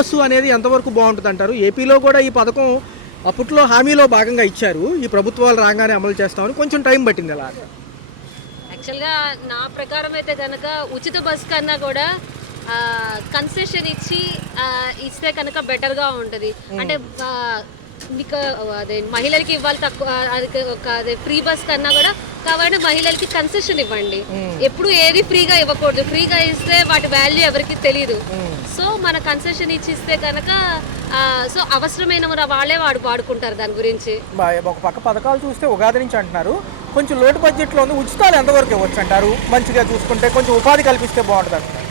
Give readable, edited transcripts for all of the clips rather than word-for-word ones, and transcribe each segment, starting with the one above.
Bus అనేది ఎంతవరకు బాగుంటుంది అంటారు? ఏపీలో కూడా ఈ పథకం అప్పట్లో హామీలో భాగంగా ఇచ్చారు. ఈ ప్రభుత్వాలు రాగానే అమలు చేస్తామని కొంచెం టైం పట్టింది. అలా యాక్చువల్గా నా ప్రకారం అయితే కనుక ఉచిత బస్ కన్నా కూడా కన్సెషన్ ఇస్తే కనుక బెటర్గా ఉంటుంది. అంటే మీకు అదే మహిళలకి ఇవ్వాలి తక్కువ, అదే ఫ్రీ బస్ కన్నా కూడా కాబట్టి మహిళలకి కన్సెషన్ ఇవ్వండి. ఎప్పుడు ఏది ఫ్రీగా ఇవ్వకూడదు. ఫ్రీగా ఇస్తే వాటి వాల్యూ ఎవరికి తెలియదు. సో మన కన్సెషన్ ఇస్తే కనుక సో అవసరమైన వాళ్ళే వాడుకుంటారు దాని గురించి. ఒక పక్క పథకాలు చూస్తే ఉగాది నుంచి అంటున్నారు, కొంచెం లోటు బడ్జెట్లో ఉంది. ఉచితాలు ఎంతవరకు ఇవ్వచ్చు అంటారు? మంచిగా చూసుకుంటే కొంచెం ఉపాధి కల్పిస్తే బాగుంటుంది అంటారు.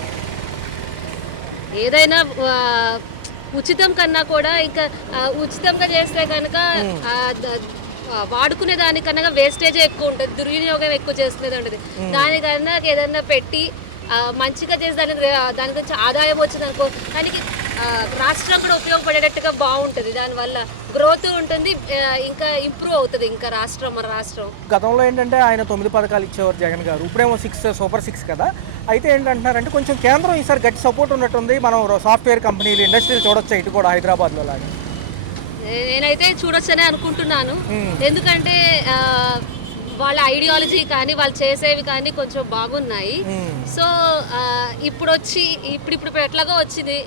ఏదైనా ఉచితం కన్నా కూడా ఇంకా ఉచితంగా చేస్తే కనుక వాడుకునే దానికన్నా వేస్టేజ్ ఎక్కువ ఉంటుంది, దుర్వినియోగం ఎక్కువ చేస్తున్నది ఉంటుంది. దానికన్నా ఏదన్నా పెట్టి మంచిగా చేసి దాని గురించి ఆదాయం వచ్చింది అనుకో, దానికి రాష్ట్రం కూడా ఉపయోగపడేటట్టుగా బాగుంటుంది. దానివల్ల గ్రోత్ ఉంటుంది, ఇంకా ఇంప్రూవ్ అవుతుంది ఇంకా మన రాష్ట్రం. గతంలో ఏంటంటే ఆయన 9 పథకాలు ఇచ్చేవారు జగన్ గారు, ఇప్పుడేమో 6 సూపర్ 6 కదా. అయితే ఏంటంటున్నారంటే కొంచెం కేంద్రం ఈసారి గట్టి సపోర్ట్ ఉన్నట్టుంది. మనం సాఫ్ట్వేర్ కంపెనీలు, ఇండస్ట్రీలు చూడొచ్చా ఇటు కూడా హైదరాబాద్లో లాగా? నేనైతే చూడొచ్చనే అనుకుంటున్నాను. ఎందుకంటే వాళ్ళ ఐడియాలజీ కానీ వాళ్ళు చేసేవి కానీ కొంచెం బాగున్నాయి. సో ఇప్పుడు ఎట్లాగో వచ్చింది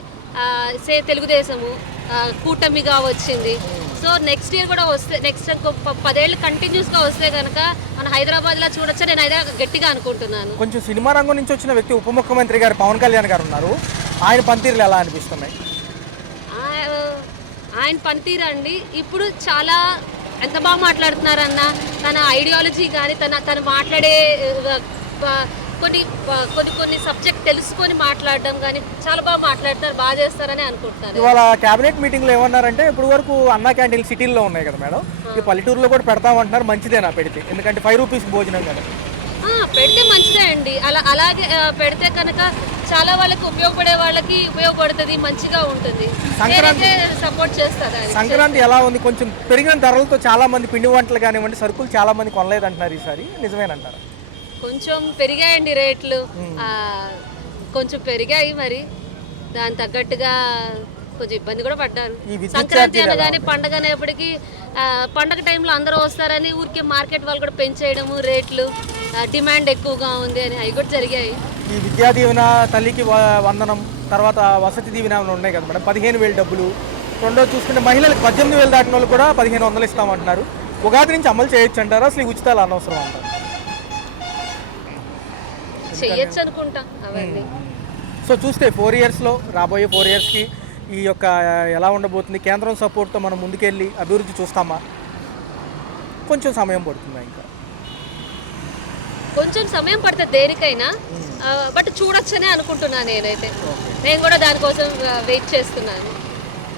తెలుగుదేశము కూటమిగా వచ్చింది. సో నెక్స్ట్ ఇయర్ కూడా వస్తే, నెక్స్ట్ 10 ఏళ్ళు కంటిన్యూస్గా వస్తే కనుక మన హైదరాబాద్లో చూడొచ్చా నేను అయితే గట్టిగా అనుకుంటున్నాను. కొంచెం సినిమా రంగం నుంచి వచ్చిన వ్యక్తి ఉప ముఖ్యమంత్రి గారు పవన్ కళ్యాణ్ గారు ఉన్నారు. ఆయన పనితీరులు ఎలా అనిపిస్తున్నాయి? ఆయన పనితీరు అండి ఇప్పుడు చాలా ఎంత బాగా మాట్లాడుతున్నారన్న, తన ఐడియాలజీ కానీ తను మాట్లాడే కొన్ని సబ్జెక్ట్ తెలుసుకొని మాట్లాడడం కానీ చాలా బాగా మాట్లాడతారు, బాగా చేస్తారని అనుకుంటున్నారు. ఇవాళ క్యాబినెట్ మీటింగ్లో ఏమన్నారంటే, ఇప్పుడు వరకు అన్నా క్యాంటీన్లు సిటీల్లో ఉన్నాయి కదా మేడం, ఈ పల్లెటూరులో కూడా పెడతామంటున్నారు. మంచిదేనా పెడితే? ఎందుకంటే 5 రూపీస్ భోజనం కదా. పెడితే మంచిదే అండి. అలాగే పెడితే కనుక చాలా వాళ్ళకి ఉపయోగపడే వాళ్ళకి ఉపయోగపడుతుంది, మంచిగా ఉంటుంది. సంక్రాంతి సపోర్ట్ చేస్తారు. సంక్రాంతి ఎలా ఉంది? కొంచెం పెరిగిన ధరలతో చాలా మంది పిండి వంటలు కానివ్వండి, సరుకులు చాలా మంది కొనలేదంటున్నారు. ఈసారి నిజమేనంటారు? కొంచెం పెరిగాయండి రేట్లు, కొంచెం పెరిగాయి. మరి దాని తగ్గట్టుగా కొంచెం ఇబ్బంది కూడా పడ్డారు. సంక్రాంతి అనగానే పండగ అనేప్పటికీ పండగ టైంలో అందరూ వస్తారని ఊరికే మార్కెట్ వాళ్ళు కూడా పెంచేయడము, రేట్లు డిమాండ్ ఎక్కువగా ఉంది అని అవి కూడా జరిగాయి. ఈ విద్యా దీవెన, తల్లికి వందనం, తర్వాత వసతి దీవెన ఉన్నాయి కదా మేడం, 15,000 డబ్బులు. రెండోది చూసుకుంటే మహిళలకు 18,000 దాటిన వాళ్ళు కూడా 1,500 ఇస్తామంటున్నారు. ఉగాది నుంచి అమలు చేయొచ్చు అంటారా? అసలు ఈ ఉచితాలు అనవసరం అంటారు? చెయ్యొచ్చు అనుకుంటా అవన్నీ. సో చూస్తే 4 ఇయర్స్లో, రాబోయే 4 ఇయర్స్కి ఈ యొక్క ఎలా ఉండబోతుంది? కేంద్రం సపోర్ట్తో మనం ముందుకెళ్ళి అభివృద్ధి చూస్తామా? కొంచెం సమయం పడుతుందా? ఇంకా కొంచెం సమయం పడుతుంది దేనికైనా, బట్ చూడొచ్చనే అనుకుంటున్నాను నేనైతే. నేను కూడా దానికోసం వెయిట్ చేస్తున్నాను.